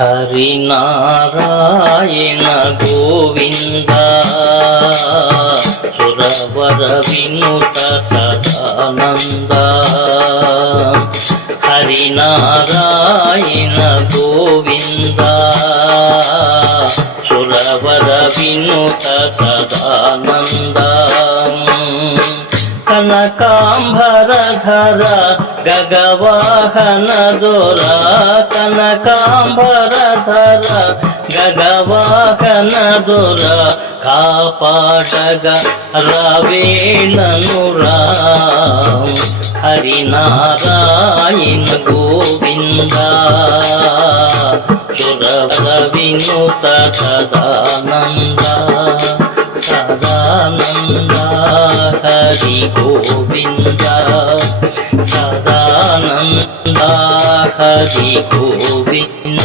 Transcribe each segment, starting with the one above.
హరినారాయణ గోవింద సురవర వినుత సదానంద. హరినారాయణ గోవింద సురవర వినుత సదానంద. కనకాంబరధర గగవాహన దొర, కనకాంబరధర గగవాహన దొర, కాపాడగ రవేళనురా. హరినారాయణ గోవింద సురవర వినుత సదానంద. సదానంద హరి గోవింద, సదానంద హరి గోవింద.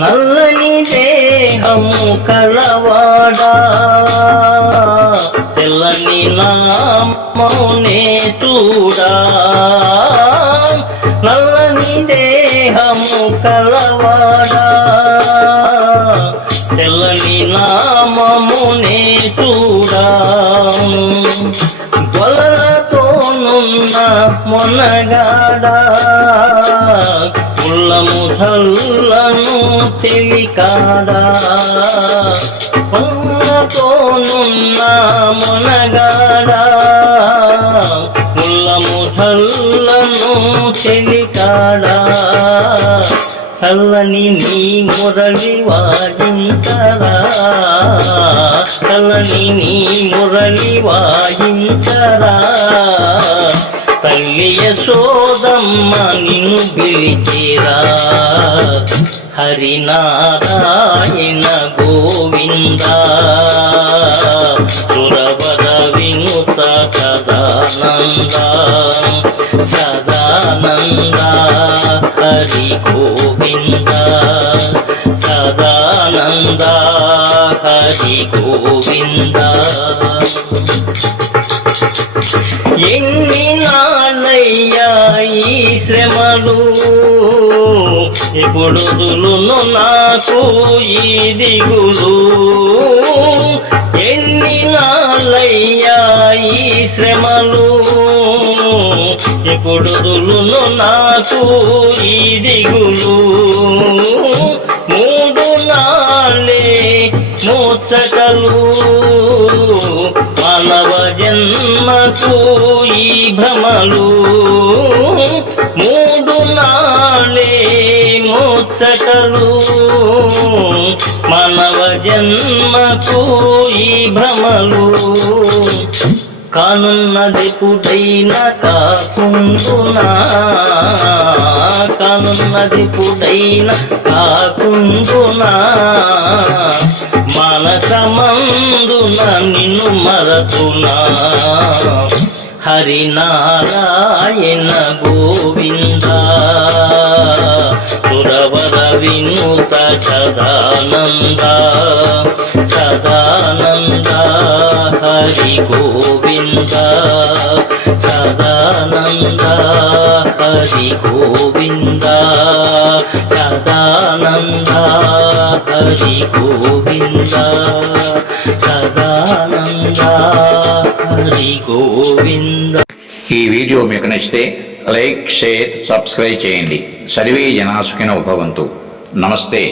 నల్లని దేహము కలవాడా, తెల్లని నామమునే చూడా. నల్లని దేహము కలవాడా, తెల్లని నామమునే చూడా. గొల్లతోనున్న మొనగాడా, ముళ్ళముధల్లను తెలికాడా. గొల్లతోనున్న మొనగాడా, ముళ్ళముధల్లను తెలికాడా. చల్లని నీ మురళి వాయించరా, చల్లని నీ మురళి వాయించరా. తల్లి యశోదమ్మ నిన్ను పిలిచేరా. హరినారాయణ గోవింద సురవర వినుత సదానంద. సదానంద హరి గోవింద, సదానంద హరి గోవింద. ఎన్ని నాళ్ళయ్యా ఈ శ్రమలు, ఎప్పుడు దులును నాకు ఈ దిగులు. ఎన్ని నాళ్ళయ్యా ఈ శ్రమలు, ఎప్పుడు దులును నాకు ఈ దిగులు. మూడు నాళ్ళే ముచ్చటలు, మానవ జన్మకు ఈ భ్రమలు. మూడు నాళ్ళే ముచ్చటలు, మానవ జన్మకు ఈ భ్రమలు. కానున్నదిపుడైనా కాకుందునా, కానున్నదిపుడైనా కాకుందునా. మనసమందున నిన్ను మరతునా. హరినారాయణ గోవింద సురవర వినుత సదానంద. సదానంద హరి గోవింద, సదానంద హరి గోవింద, సదానంద హరి గోవింద, సదానంద హరి గోవింద. ఈ వీడియో మీకు నచ్చితే లైక్, షేర్, సబ్స్క్రైబ్ చేయండి. సర్వే జనా సుఖినో భవంతు. నమస్తే.